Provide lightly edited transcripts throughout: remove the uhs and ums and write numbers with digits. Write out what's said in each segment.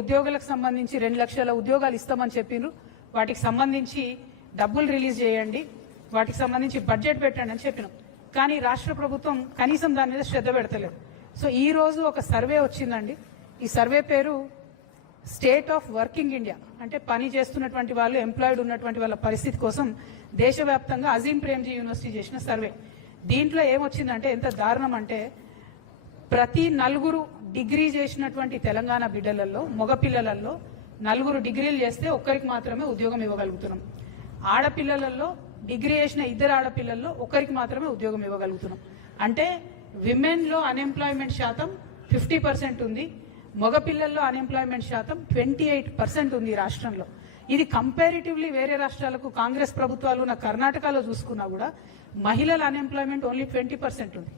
ఉద్యోగులకు సంబంధించి 2 లక్షల ఉద్యోగాలు ఇస్తామని చెప్పిండ్రు. వాటికి సంబంధించి డబ్బులు రిలీజ్ చేయండి, వాటికి సంబంధించి బడ్జెట్ పెట్టండి అని చెప్పినాం. కానీ రాష్ట్ర ప్రభుత్వం కనీసం దాని మీద శ్రద్ధ పెడతలేదు. సో ఈ రోజు ఒక సర్వే వచ్చిందండి. ఈ సర్వే పేరు స్టేట్ ఆఫ్ వర్కింగ్ ఇండియా, అంటే పని చేస్తున్నటువంటి వాళ్ళు, ఎంప్లాయిడ్ ఉన్నటువంటి వాళ్ళ పరిస్థితి కోసం దేశవ్యాప్తంగా అజీం ప్రేమ్జీ యూనివర్సిటీ చేసిన సర్వే. దీంట్లో ఏమొచ్చిందంటే ఎంత దారుణం అంటే, ప్రతి 4 డిగ్రీ చేసినటువంటి తెలంగాణ బిడ్డలలో, మగపిల్లలలో 4 డిగ్రీలు చేస్తే ఒక్కరికి మాత్రమే ఉద్యోగం ఇవ్వగలుగుతున్నాం. ఆడపిల్లలలో డిగ్రీ చేసిన 2 ఆడపిల్లల్లో ఒకరికి మాత్రమే ఉద్యోగం ఇవ్వగలుగుతున్నాం. అంటే విమెన్ లో అన్ఎంప్లాయ్మెంట్ శాతం 50% ఉంది, మగపిల్లల్లో అన్ఎంప్లాయ్మెంట్ శాతం 28% ఉంది రాష్ట్రంలో. ఇది కంపారిటివ్లీ వేరే రాష్ట్రాలకు, కాంగ్రెస్ ప్రభుత్వాలు ఉన్న కర్ణాటకలో చూసుకున్నా కూడా మహిళల అన్ఎంప్లాయ్మెంట్ ఓన్లీ 20% ఉంది,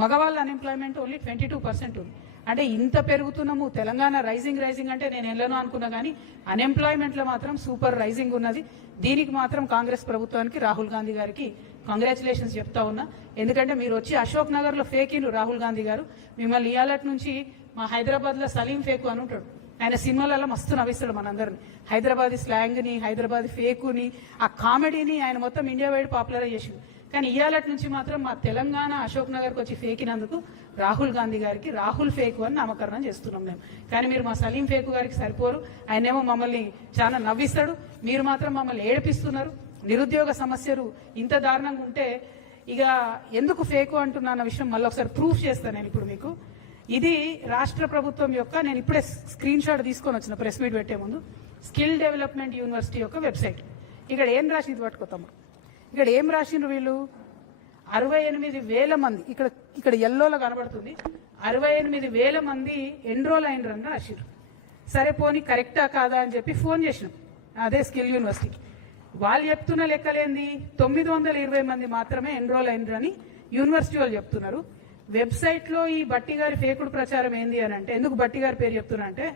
మగవాళ్ళ అన్ఎంప్లాయ్మెంట్ ఓన్లీ 22% ఉంది. అంటే ఇంత పెరుగుతున్నాము, తెలంగాణ రైజింగ్ అంటే నేను వెళ్ళను అనుకున్నా, కానీ అన్ఎంప్లాయ్మెంట్ లో మాత్రం సూపర్ రైజింగ్ ఉన్నది. దీనికి మాత్రం కాంగ్రెస్ ప్రభుత్వానికి, రాహుల్ గాంధీ గారికి కంగ్రాచులేషన్స్ చెప్తా ఉన్నా. ఎందుకంటే మీరు వచ్చి అశోక్ నగర్ లో ఫేక్ ఇన్రు రాహుల్ గాంధీ గారు. మిమ్మల్ని ఇయాలటి నుంచి మా హైదరాబాద్ లో సలీం ఫేకు అని ఉంటాడు, ఆయన సినిమాలలో మస్తు నవ్విస్తాడు మనందరిని. హైదరాబాద్ స్లాంగ్ ని, హైదరాబాద్ ఫేకుని, ఆ కామెడీని ఆయన మొత్తం ఇండియా వైడ్ పాపులర్ చేసింది. కానీ ఇయాలటి నుంచి మాత్రం మా తెలంగాణ అశోక్ నగర్కి వచ్చి ఫేకినందుకు రాహుల్ గాంధీ గారికి రాహుల్ ఫేకు అని నామకరణం చేస్తున్నాం మేము. కానీ మీరు మా సలీం ఫేకు గారికి సరిపోరు. ఆయనేమో మమ్మల్ని చాలా నవ్విస్తాడు, మీరు మాత్రం మమ్మల్ని ఏడిపిస్తున్నారు. నిరుద్యోగ సమస్యలు ఇంత దారుణంగా ఉంటే ఇక ఎందుకు ఫేకు అంటున్నా విషయం మళ్ళీ ఒకసారి ప్రూఫ్ చేస్తాను నేను ఇప్పుడు మీకు. ఇది రాష్ట్ర ప్రభుత్వం యొక్క, నేను ఇప్పుడే స్క్రీన్ షాట్ తీసుకొని వచ్చిన ప్రెస్ మీట్ పెట్టే ముందు, స్కిల్ డెవలప్మెంట్ యూనివర్సిటీ యొక్క వెబ్సైట్. ఇక్కడ ఏం రాసింది పట్టుకోతాము, ఇక్కడ ఏం రాసిండ్రు వీళ్ళు, 68,000 మంది, ఇక్కడ ఎల్లోలో కనబడుతుంది, 68,000 మంది ఎన్రోల్ అయినరని రాసిండ్రు. సరే పోనీ కరెక్టా కాదా అని చెప్పి ఫోన్ చేసినాం అదే స్కిల్ యూనివర్సిటీకి. వాళ్ళు చెప్తున్న లెక్కలేంది, 920 మంది మాత్రమే ఎన్రోల్ అయినరని యూనివర్సిటీ వాళ్ళు చెప్తున్నారు. వెబ్సైట్ లో ఈ బట్టి గారి ఫేకుడు ప్రచారం ఏంది అని అంటే, ఎందుకు బట్టి గారి పేరు చెప్తున్నా అంటే,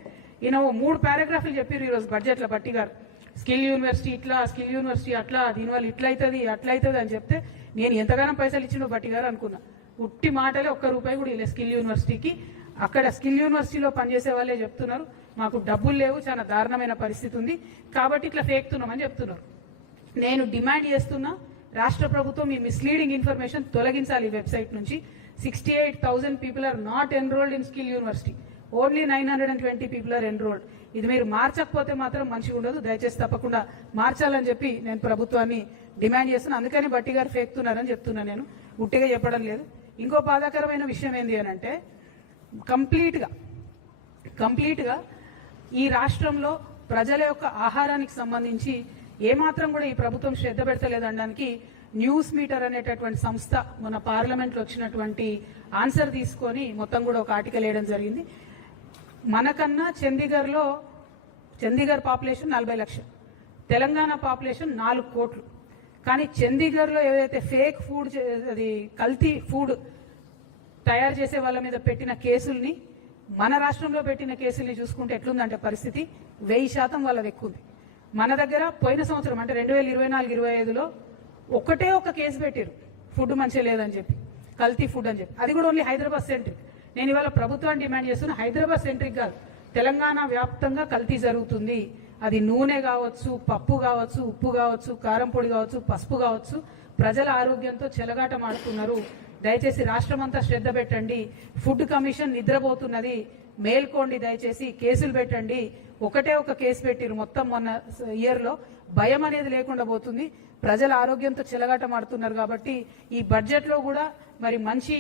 ఈయన 3 పారాగ్రాఫ్లు చెప్పారు ఈరోజు బడ్జెట్ లో బట్టి గారు. స్కిల్ యూనివర్సిటీ ఇట్లా, స్కిల్ యూనివర్సిటీ అట్లా, దీనివల్ల ఇట్లా అవుతుంది అట్లా అవుతుంది అని చెప్తే నేను ఎంతగానో పైసలు ఇచ్చిండో బట్టి గారు అనుకున్నా. ఉట్టి మాటలే, ₹1 కూడా ఇలా స్కిల్ యూనివర్సిటీకి. అక్కడ స్కిల్ యూనివర్సిటీలో పనిచేసే వాళ్ళే చెప్తున్నారు మాకు డబ్బులు లేవు, చాలా దారుణమైన పరిస్థితి ఉంది కాబట్టి ఇట్లా ఫేక్తున్నామని చెప్తున్నారు. నేను డిమాండ్ చేస్తున్నా, రాష్ట్ర ప్రభుత్వం ఈ మిస్లీడింగ్ ఇన్ఫర్మేషన్ తొలగించాలి ఈ వెబ్సైట్ నుంచి. 68,000 people are not enrolled in skill university, only 920 people are enrolled. ఇది మీరు మార్చకపోతే మాత్రం మంచిగా ఉండదు, దయచేసి తప్పకుండా మార్చాలని చెప్పి నేను ప్రభుత్వాన్ని డిమాండ్ చేస్తున్నా. అందుకని బట్టి గారు ఫేక్తున్నారని చెప్తున్నా, నేను ఉట్టిగా చెప్పడం లేదు. ఇంకో బాధాకరమైన విషయం ఏంది అని అంటే, కంప్లీట్గా ఈ రాష్ట్రంలో ప్రజల యొక్క ఆహారానికి సంబంధించి ఏమాత్రం కూడా ఈ ప్రభుత్వం శ్రద్ధ పెడతలేదనడానికి న్యూస్ మీటర్ అనేటటువంటి సంస్థ మన పార్లమెంట్ లో వచ్చినటువంటి ఆన్సర్ తీసుకొని మొత్తం కూడా ఒక ఆర్టికల్ వేయడం జరిగింది. మనకన్నా చండీగఢ్ పాపులేషన్ 40 లక్షలు, తెలంగాణ పాపులేషన్ 4 కోట్లు. కానీ చండీగఢ్ లో ఏదైతే ఫేక్ ఫుడ్, అది కల్తీ ఫుడ్ తయారు చేసే వాళ్ళ మీద పెట్టిన కేసుల్ని మన రాష్ట్రంలో పెట్టిన కేసుల్ని చూసుకుంటే ఎట్లుందంటే పరిస్థితి 1000% వాళ్ళది ఎక్కువ ఉంది. మన దగ్గర పోయిన సంవత్సరం అంటే 2024-25లో ఒకటే ఒక కేసు పెట్టారు, ఫుడ్ మంచిగా లేదని చెప్పి, కల్తీ ఫుడ్ అని చెప్పి. అది కూడా ఓన్లీ హైదరాబాద్ సెంట్రిక్. నేను ఇవాళ ప్రభుత్వాన్ని డిమాండ్ చేస్తున్నా, హైదరాబాద్ సెంట్రిక్ కాదు, తెలంగాణ వ్యాప్తంగా కల్తీ జరుగుతుంది. అది నూనె కావచ్చు, పప్పు కావచ్చు, ఉప్పు కావచ్చు, కారం పొడి కావచ్చు, పసుపు కావచ్చు. ప్రజల ఆరోగ్యంతో చెలగాటం ఆడుతున్నారు. దయచేసి రాష్ట్రమంతా శ్రద్ధ పెట్టండి. ఫుడ్ కమిషన్ నిద్రపోతున్నది, మేల్కోండి, దయచేసి కేసులు పెట్టండి. ఒకటే ఒక కేసు పెట్టిరు మొత్తం మొన్న ఇయర్ లో. భయం అనేది లేకుండా పోతుంది. ప్రజల ఆరోగ్యంతో చెలగాటం ఆడుతున్నారు కాబట్టి ఈ బడ్జెట్ లో కూడా మరి మంచి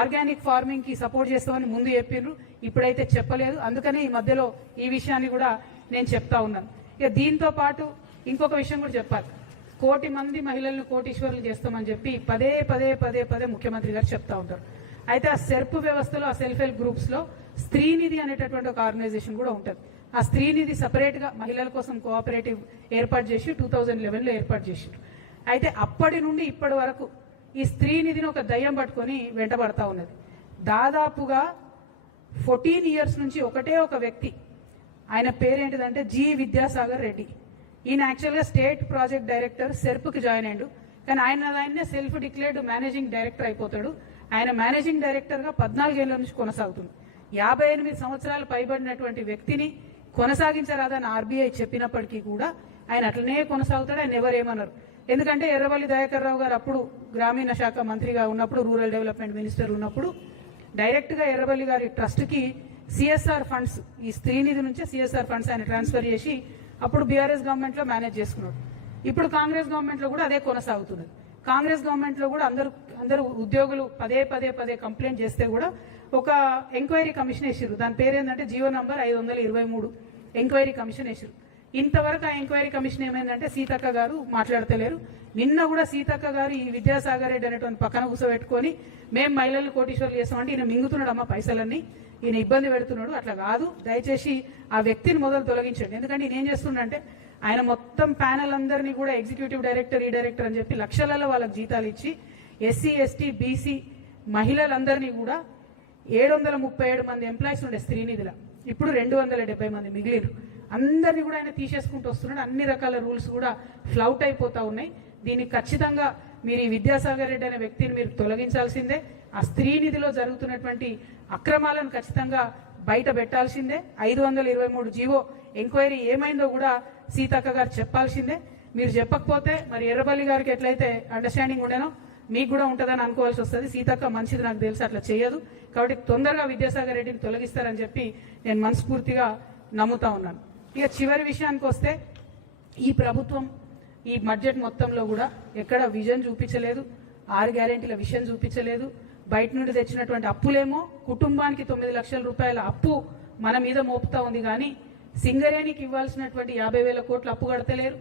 ఆర్గానిక్ ఫార్మింగ్ కి సపోర్ట్ చేస్తామని ముందు చెప్పిర్రు, ఇప్పుడైతే చెప్పలేదు. అందుకని ఈ మధ్యలో ఈ విషయాన్ని కూడా నేను చెప్తా ఉన్నాను. ఇక దీంతో పాటు ఇంకొక విషయం కూడా చెప్పాలి. 1 కోటి మంది మహిళలను కోటీశ్వరులు చేస్తామని చెప్పి పదే ముఖ్యమంత్రి గారు చెప్తా ఉంటారు. అయితే ఆ సెర్ప్ వ్యవస్థలో, ఆ సెల్ఫ్ హెల్ప్ గ్రూప్స్ లో స్త్రీనిధి అనేటటువంటి ఒక ఆర్గనైజేషన్ కూడా ఉంటుంది. ఆ స్త్రీనిధి సపరేట్ గా మహిళల కోసం కోఆపరేటివ్ ఏర్పాటు చేసి 2011లో ఏర్పాటు చేసిండ్రు. అయితే అప్పటి నుండి ఇప్పటి వరకు ఈ స్త్రీనిధిని ఒక దయ్యం పట్టుకొని వెంటబడతా ఉన్నది. దాదాపుగా 14 years నుంచి ఒకటే ఒక వ్యక్తి, ఆయన పేరేంటిదంటే జి విద్యాసాగర్ రెడ్డి. ఈయన యాక్చువల్గా స్టేట్ ప్రాజెక్ట్ డైరెక్టర్ సెర్ప్కి జాయిన్ అయ్యాడు. కానీ ఆయనే సెల్ఫ్ డిక్లేర్డ్ మేనేజింగ్ డైరెక్టర్ అయిపోతాడు. ఆయన మేనేజింగ్ డైరెక్టర్గా 14 ఏళ్ల నుంచి కొనసాగుతుంది. 58 సంవత్సరాలు పైబడినటువంటి వ్యక్తిని కొనసాగించరాదని ఆర్బీఐ చెప్పినప్పటికీ కూడా ఆయన అట్లనే కొనసాగుతాడు. ఆయన ఎవరేమన్నారు. ఎందుకంటే ఎర్రవల్లి దయాకర్ రావు గారు అప్పుడు గ్రామీణ శాఖ మంత్రిగా ఉన్నప్పుడు, రూరల్ డెవలప్మెంట్ మినిస్టర్ ఉన్నప్పుడు డైరెక్ట్ గా ఎర్రవల్లి గారి ట్రస్ట్ కి సిఎస్ఆర్ ఫండ్స్, ఈ స్త్రీనిధి నుంచే సిఎస్ఆర్ ఫండ్స్ ఆయన ట్రాన్స్ఫర్ చేసి అప్పుడు బీఆర్ఎస్ గవర్నమెంట్ లో మేనేజ్ చేసుకున్నాడు. ఇప్పుడు కాంగ్రెస్ గవర్నమెంట్ లో కూడా అదే కొనసాగుతున్నది. కాంగ్రెస్ గవర్నమెంట్ లో కూడా అందరూ ఉద్యోగులు పదే కంప్లైంట్ చేస్తే కూడా ఒక ఎంక్వైరీ కమిషన్ వేసారు. దాని పేరు ఏంటంటే జీవో నంబర్ 523 ఎంక్వైరీ కమిషన్ వేసారు. ఇంతవరకు ఆ ఎంక్వైరీ కమిషన్ ఏమైందంటే సీతక్క గారు మాట్లాడతలేరు. నిన్న కూడా సీతక్క గారు ఈ విద్యాసాగర్ రెడ్డి అనేటువంటి పక్కన కూర్చోబెట్టుకొని మేము మహిళలు కోటీశ్వర్లు చేస్తామంటే ఈయన మింగుతున్నాడు అమ్మ పైసలన్నీ, ఈయన ఇబ్బంది పెడుతున్నాడు. అట్లా కాదు, దయచేసి ఆ వ్యక్తిని మొదలు తొలగించండి. ఎందుకంటే ఈయన ఏం చేస్తుండంటే ఆయన మొత్తం ప్యానల్ అందరినీ కూడా ఎగ్జిక్యూటివ్ డైరెక్టర్, ఈ డైరెక్టర్ అని చెప్పి లక్షలలో వాళ్ళకి జీతాలు ఇచ్చి ఎస్సీ ఎస్టీ బీసీ మహిళలందరినీ కూడా 737 మంది ఎంప్లాయీస్ ఉండే స్త్రీనిధిలో ఇప్పుడు 270 మంది మిగిలిరు. అందరినీ కూడా ఆయన తీసేసుకుంటూ వస్తున్నాడు. అన్ని రకాల రూల్స్ కూడా ఫ్లౌట్ అయిపోతా ఉన్నాయి. దీనికి ఖచ్చితంగా మీరు ఈ విద్యాసాగర్ రెడ్డి అనే వ్యక్తిని మీరు తొలగించాల్సిందే. ఆ స్త్రీనిధిలో జరుగుతున్నటువంటి అక్రమాలను ఖచ్చితంగా బయట పెట్టాల్సిందే. 523 జీవో ఎంక్వైరీ ఏమైందో కూడా సీతక్క గారు చెప్పాల్సిందే. మీరు చెప్పకపోతే మరి ఎర్రబల్లి గారికి ఎట్లయితే అండర్స్టాండింగ్ ఉండేనో మీకు కూడా ఉంటుందని అనుకోవాల్సి వస్తుంది. సీతక్క మంచిది, నాకు తెలిసి అట్లా చేయదు. కాబట్టి తొందరగా విద్యాసాగర్ రెడ్డిని తొలగిస్తారని చెప్పి నేను మనస్ఫూర్తిగా నమ్ముతా ఉన్నాను. ఇక చివరి విషయానికి వస్తే ఈ ప్రభుత్వం ఈ బడ్జెట్ మొత్తంలో కూడా ఎక్కడ విజన్ చూపించలేదు, 6 గ్యారెంటీల విషయం చూపించలేదు. బయట నుండి తెచ్చినటువంటి అప్పులేమో కుటుంబానికి 9 లక్షల రూపాయల అప్పు మన మీద మోపుతా ఉంది. కానీ సింగరేణికి ఇవ్వాల్సినటువంటి 50,000 కోట్లు అప్పు కడతలేరు,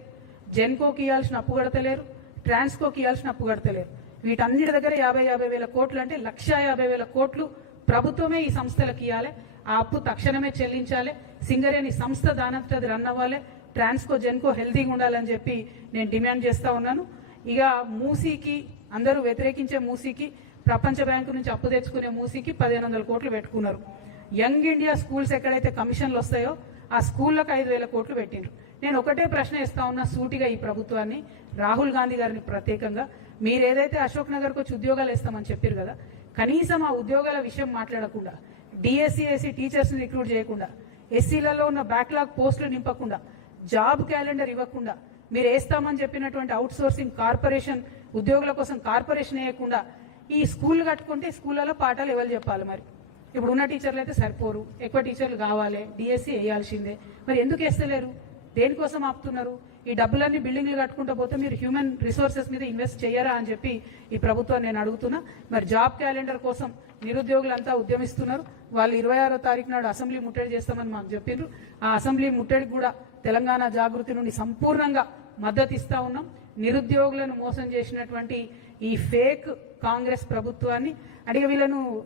జెన్కోకి ఇవ్వాల్సిన అప్పు కడతలేరు, ట్రాన్స్కోకి ఇవ్వాల్సిన అప్పు కడతలేరు. వీటన్నిటి దగ్గర 50,000 కోట్లు అంటే 1,50,000 కోట్లు ప్రభుత్వమే ఈ సంస్థలకు ఇవ్వాలి. ఆ అప్పు తక్షణమే చెల్లించాలి. సింగరేణి సంస్థ దానంతది రన్ అవ్వాలి. ట్రాన్స్కో జెన్కో హెల్తీగా ఉండాలని చెప్పి నేను డిమాండ్ చేస్తా ఉన్నాను. ఇక మూసీకి అందరూ వ్యతిరేకించే మూసీకి, ప్రపంచ బ్యాంకు నుంచి అప్పు తెచ్చుకునే మూసీకి 1,500 కోట్లు పెట్టుకున్నారు. యంగ్ ఇండియా స్కూల్స్ ఎక్కడైతే కమిషన్లు వస్తాయో ఆ స్కూళ్లకు 5,000 కోట్లు పెట్టిండ్రు. నేను ఒకటే ప్రశ్న ఇస్తా ఉన్నా సూటిగా ఈ ప్రభుత్వాన్ని, రాహుల్ గాంధీ గారిని ప్రత్యేకంగా, మీరు ఏదైతే అశోక్ నగర్కి వచ్చి ఉద్యోగాలు ఇస్తామని చెప్పారు కదా, కనీసం ఆ ఉద్యోగాల విషయం మాట్లాడకుండా, డిఎస్సీ ఎస్సీ టీచర్స్ ని రిక్రూట్ చేయకుండా, ఎస్సీలలో ఉన్న బ్యాక్లాగ్ పోస్టులు నింపకుండా, జాబ్ క్యాలెండర్ ఇవ్వకుండా, మీరు వేస్తామని చెప్పినటువంటి అవుట్ సోర్సింగ్ కార్పొరేషన్ ఉద్యోగుల కోసం కార్పొరేషన్ వేయకుండా ఈ స్కూల్ కట్టుకుంటే స్కూళ్ళలో పాఠాలు ఎవరు చెప్పాలి? మరి ఇప్పుడు ఉన్న టీచర్లు అయితే సరిపోరు, ఎక్కువ టీచర్లు కావాలి, డిఎస్సీ వేయాల్సిందే. మరి ఎందుకు వేస్తలేరు? దేనికోసం ఆపుతున్నారు? ఈ డబ్బులన్నీ బిల్డింగ్లు కట్టుకుంటూ పోతే మీరు హ్యూమన్ రిసోర్సెస్ మీద ఇన్వెస్ట్ చేయరా అని చెప్పి ఈ ప్రభుత్వాన్ని నేను అడుగుతున్నా. మరి జాబ్ క్యాలెండర్ కోసం నిరుద్యోగులంతా ఉద్యమిస్తున్నారు. వాళ్ళు 26వ తారీఖు నాడు అసెంబ్లీ ముట్టడి చేస్తామని మాకు చెప్పిండ్రు. ఆ అసెంబ్లీ ముట్టడికి కూడా తెలంగాణ జాగృతి నుండి సంపూర్ణంగా మద్దతు ఇస్తా ఉన్నాం. నిరుద్యోగులను మోసం చేసినటువంటి ఈ ఫేక్ కాంగ్రెస్ ప్రభుత్వాన్ని వీళ్ళను